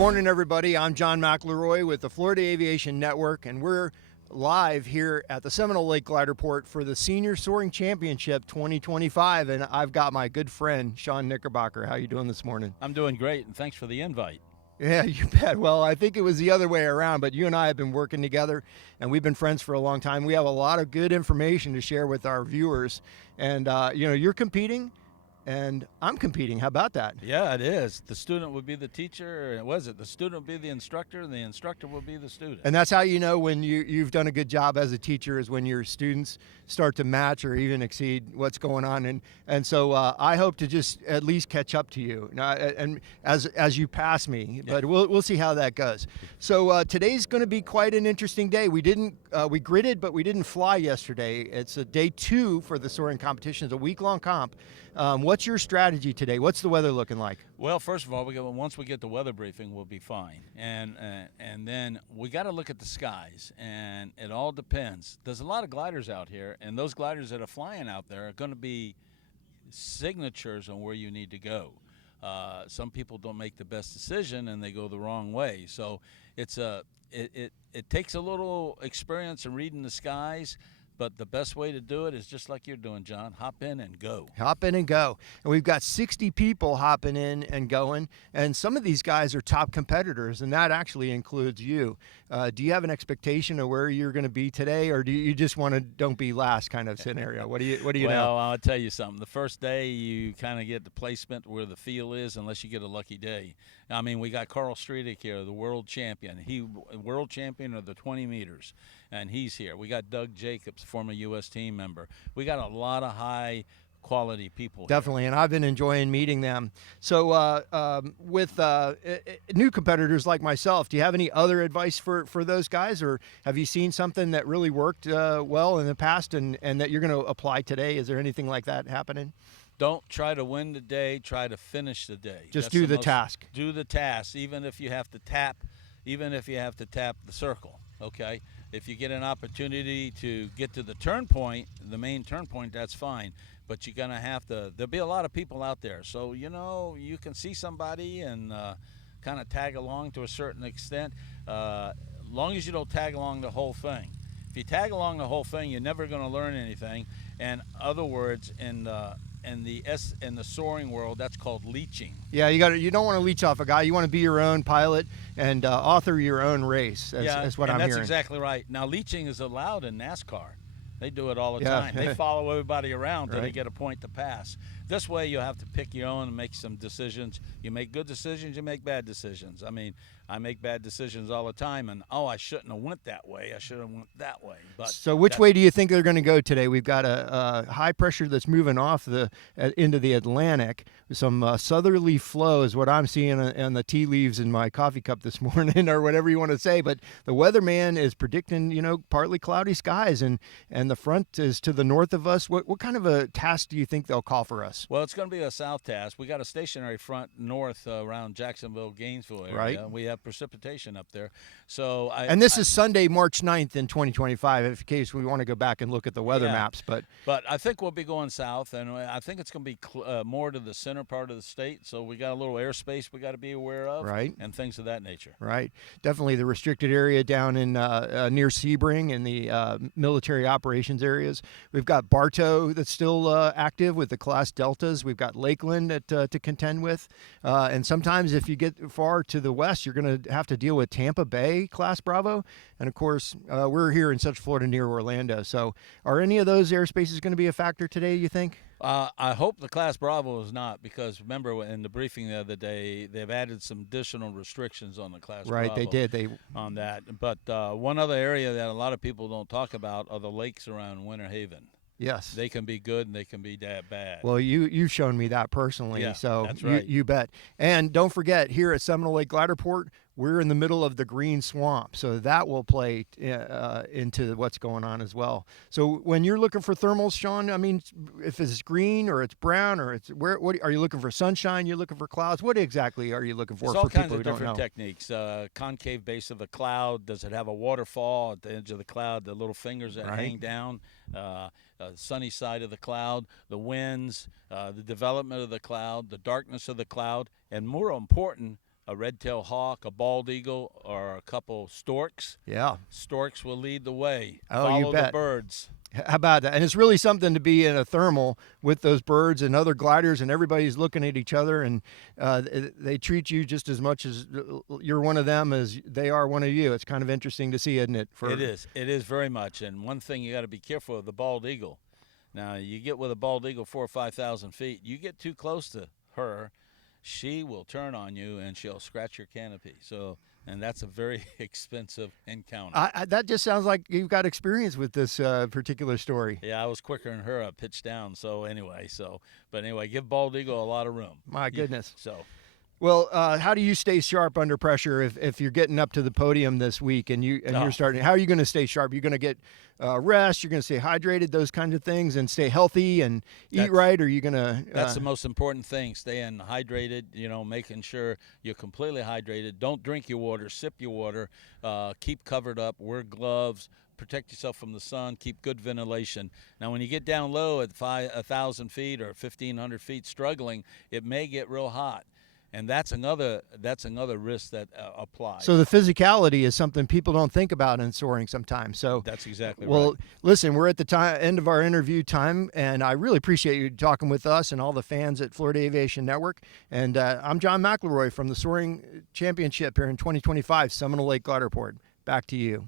morning, everybody. I'm John McLeroy with the Florida Aviation Network, and we're live here at the Seminole Lake Glider Port for the Seniors Soaring Championship 2025, and I've got my good friend, Shawn Knickerbocker. How you doing this morning? I'm doing great, and thanks for the invite. Yeah, you bet. Well, I think it was the other way around, but you and I have been working together, and we've been friends for a long time. We have a lot of good information to share with our viewers, and you're competing, and I'm competing. How about that? Yeah, it is. The student would be the teacher. The student would be the instructor, and the instructor will be the student. And that's how you know when you've done a good job as a teacher, is when your students start to match or even exceed what's going on. And so I hope to just at least catch up to you, and as you pass me. But we'll see how that goes. So today's going to be quite an interesting day. We gridded, but we didn't fly yesterday. It's a day 2 for the soaring competition. It's a week-long comp. What's your strategy today? What's the weather looking like? Well, first of all, once we get the weather briefing, we'll be fine. And then we got to look at the skies, and it all depends. There's a lot of gliders out here, and those gliders that are flying out there are going to be signatures on where you need to go. Some people don't make the best decision, and they go the wrong way. So it takes a little experience in reading the skies. But the best way to do it is just like you're doing, John. Hop in and go. Hop in and go. And we've got 60 people hopping in and going. And some of these guys are top competitors, and that actually includes you. Do you have an expectation of where you're going to be today, or do you just want to don't be last kind of scenario? What do you know? Well, I'll tell you something. The first day you kind of get the placement where the field is, unless you get a lucky day. I mean, we got Carl Streetick here, the world champion. World champion of the 20 meters, and he's here. We got Doug Jacobs, former U.S. team member. We got a lot of high quality people definitely here. And I've been enjoying meeting them. So with new competitors like myself, do you have any other advice for those guys, or have you seen something that really worked well in the past and that you're going to apply today? Is there anything like that happening? Don't try to win the day, try to finish the day. Just do the task. Do the task, even if you have to tap the circle, okay? If you get an opportunity to get to the turn point, the main turn point, that's fine. But you're going to have to – there'll be a lot of people out there. So, you can see somebody and kind of tag along to a certain extent, as long as you don't tag along the whole thing. If you tag along the whole thing, you're never going to learn anything. In other words, in the soaring world, that's called leeching. Yeah, you don't want to leech off a guy. You want to be your own pilot and author your own race. That's what I'm hearing. That's exactly right. Now, leeching is allowed in NASCAR. They do it all the time. They follow everybody around till they get a point to pass. This way, you have to pick your own and make some decisions. You make good decisions, you make bad decisions. I mean, I make bad decisions all the time, and I shouldn't have went that way. I should have went that way. But so which way do you think they're going to go today? We've got a high pressure that's moving off into the Atlantic. Some southerly flow is what I'm seeing on the tea leaves in my coffee cup this morning, or whatever you want to say. But the weatherman is predicting, partly cloudy skies, and the front is to the north of us. What kind of a task do you think they'll call for us? Well, it's going to be a south task. We got a stationary front north around Jacksonville, Gainesville area. Right. We have precipitation up there. So this is Sunday, March 9th in 2025, in case we want to go back and look at the weather maps. But I think we'll be going south, and I think it's going to be more to the center part of the state. So we got a little airspace we got to be aware of, right, and things of that nature. Right. Definitely the restricted area down in near Sebring and the military operations areas. We've got Bartow that's still active with the Class Deltas. We've got Lakeland to contend with. And sometimes if you get far to the west, you're going to have to deal with Tampa Bay Class Bravo. And, of course, we're here in Central Florida near Orlando. So are any of those airspaces going to be a factor today, you think? I hope the Class Bravo is not, because remember in the briefing the other day, they've added some additional restrictions on the Class Bravo. Right, they did. On that. But one other area that a lot of people don't talk about are the lakes around Winter Haven. Yes. They can be good and they can be bad. Well, you've shown me that personally, so that's right. You bet. And don't forget, here at Seminole Lake Glider Port, we're in the middle of the green swamp, so that will play into what's going on as well. So when you're looking for thermals, Shawn, I mean, if it's green or it's brown or it's what are you looking for? Sunshine? You're looking for clouds? What exactly are you looking for? There's all kinds people of who don't different know? techniques. Concave base of the cloud. Does it have a waterfall at the edge of the cloud? The little fingers that hang down. Sunny side of the cloud, the winds, the development of the cloud, the darkness of the cloud, and more important, a red-tailed hawk, a bald eagle, or a couple storks. Yeah. Storks will lead the way. Oh, Follow you bet. the birds. How about that? And it's really something to be in a thermal with those birds and other gliders, and everybody's looking at each other, and they treat you just as much as you're one of them as they are one of you. It's kind of interesting to see, isn't it? It is. It is very much. And one thing you got to be careful of, the bald eagle. Now, you get with a bald eagle 4,000 or 5,000 feet, you get too close to her, she will turn on you and she'll scratch your canopy. And that's a very expensive encounter. That just sounds like you've got experience with this particular story. Yeah, I was quicker than her. I pitched down. But anyway, give bald eagle a lot of room. My goodness. Well, how do you stay sharp under pressure if you're getting up to the podium this week and you're starting? How are you going to stay sharp? You're going to get rest. You're going to stay hydrated, those kinds of things, and stay healthy and eat right. Or are you going to? That's the most important thing. Staying hydrated. Making sure you're completely hydrated. Don't drink your water. Sip your water. Keep covered up. Wear gloves. Protect yourself from the sun. Keep good ventilation. Now, when you get down low at 1,000 feet or 1,500 feet, struggling, it may get real hot. And that's another risk that applies. So the physicality is something people don't think about in soaring sometimes. So that's exactly right. Well, listen, we're at the end of our interview time, and I really appreciate you talking with us and all the fans at Florida Aviation Network. And I'm John McLeroy from the Soaring Championship here in 2025, Seminole Lake Glider Port. Back to you.